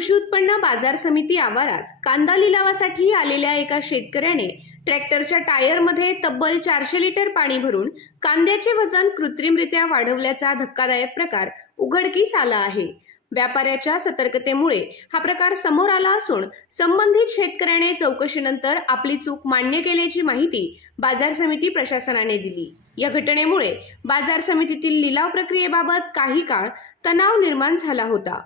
कृषी उत्पन्न बाजार समिती आवारात कांदा लिलावासाठी आलेल्या एका शेतकऱ्याने ट्रॅक्टरच्या टायरमध्ये तब्बल 400 लिटर पाणी भरून कांद्याचे वजन कृत्रिमरित्या वाढवल्याचा धक्कादायक प्रकार उघडकीस आला आहे। व्यापाऱ्याच्या सतर्कतेमुळे हा प्रकार समोर आला असून संबंधित शेतकऱ्याने चौकशीनंतर आपली चूक मान्य केल्याची माहिती बाजार समिती प्रशासनाने दिली। या घटनेमुळे बाजार समितीतील लिलाव प्रक्रियेबाबत काही काळ तणाव निर्माण झाला होता।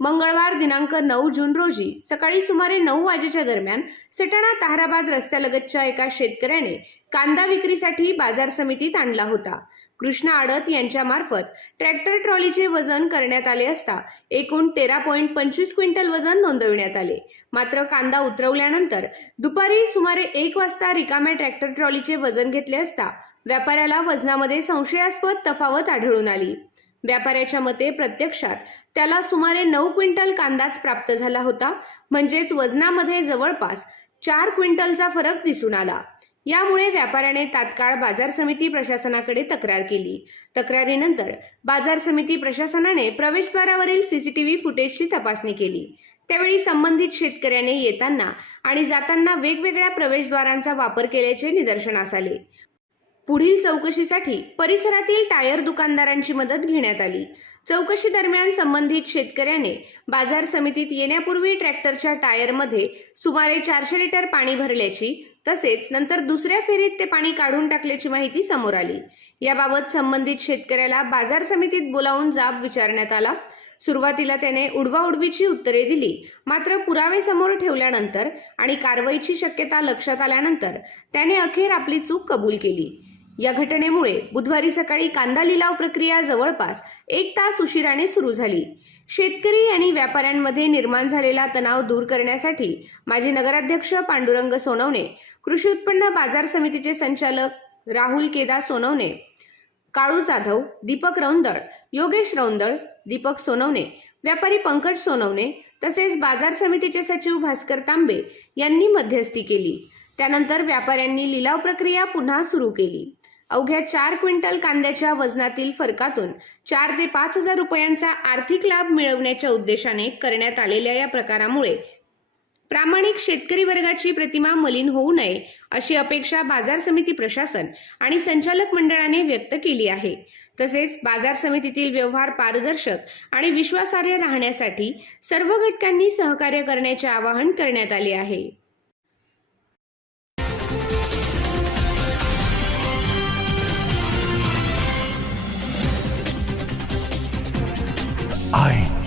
मंगळवार दिनांक 9 जून रोजी सकाळी सुमारे 9 वाजेच्या दरम्यान सटाणा ताहराबाद रस्त्यालगतच्या एका शेतकऱ्याने कांदा विक्रीसाठी बाजार समितीत आणला होता। कृष्णा आडत यांच्या मार्फत ट्रॅक्टर ट्रॉलीचे वजन करण्यात आले असता एकूण 13.25 क्विंटल वजन नोंदविण्यात आले। मात्र कांदा उतरवल्यानंतर दुपारी सुमारे 1 वाजता रिकाम्या ट्रॅक्टर ट्रॉलीचे वजन घेतले असता व्यापाऱ्याला वजनामध्ये संशयास्पद तफावत आढळून आली। व्यापाऱ्याच्या मते प्रत्यक्षात त्याला सुमारे 9 क्विंटल कांदाच प्राप्त झाला होता, म्हणजेच वजनामध्ये जवळपास 4 क्विंटलचा फरक दिसून आला। यामुळे व्यापाऱ्याने तात्काळ बाजार समिती प्रशासनाकडे तक्रार केली। तक्रारीनंतर बाजार समिती प्रशासनाने प्रवेशद्वारावरील सीसीटीव्ही फुटेजची तपासणी केली। त्यावेळी संबंधित शेतकऱ्याने येताना आणि जाताना वेगवेगळ्या प्रवेशद्वारांचा वापर केल्याचे निदर्शनास आले। पुढील चौकशीसाठी परिसरातील टायर दुकानदारांची मदत घेण्यात आली। चौकशी दरम्यान संबंधित शेतकऱ्याने बाजार समितीत येण्यापूर्वी ट्रॅक्टरच्या टायरमध्ये सुमारे 400 लिटर पाणी भरल्याची तसेच नंतर दुसऱ्या फेरीत ते पाणी काढून टाकल्याची माहिती समोर आली। याबाबत संबंधित शेतकऱ्याला बाजार समितीत बोलावून जाब विचारण्यात आला। सुरुवातीला त्याने उडवाउडवीची उत्तरे दिली, मात्र पुरावे समोर ठेवल्यानंतर आणि कारवाईची शक्यता लक्षात आल्यानंतर त्याने अखेर आपली चूक कबूल केली। या घटनेमुळे बुधवारी सकाळी कांदा लिलाव प्रक्रिया जवळपास 1 तास उशिराने सुरू झाली। शेतकरी आणि व्यापाऱ्यांमध्ये निर्माण झालेला तणाव दूर करण्यासाठी माजी नगराध्यक्ष पांडुरंग सोनवणे, कृषी उत्पन्न बाजार समितीचे संचालक राहुल केदार सोनवणे, काळू जाधव, दीपक रौंदळ, योगेश रौंदळ, दीपक सोनवणे, व्यापारी पंकज सोनवणे तसेच बाजार समितीचे सचिव भास्कर तांबे यांनी मध्यस्थी केली। त्यानंतर व्यापाऱ्यांनी लिलाव प्रक्रिया पुन्हा सुरू केली। अवघ्या 4 क्विंटल कांद्याच्या वजनातील फरकातून 4 ते 5 हजार रुपयांचा आर्थिक लाभ मिळवण्याच्या उद्देशाने करण्यात आलेल्या या प्रकारामुळे प्रामाणिक शेतकरी वर्गाची प्रतिमा मलिन होऊ नये अशी अपेक्षा बाजार समिती प्रशासन आणि संचालक मंडळाने व्यक्त केली आहे। तसेच बाजार समितीतील व्यवहार पारदर्शक आणि विश्वासार्ह राहण्यासाठी सर्व घटकांनी सहकार्य करण्याचे आवाहन करण्यात आले आहे। I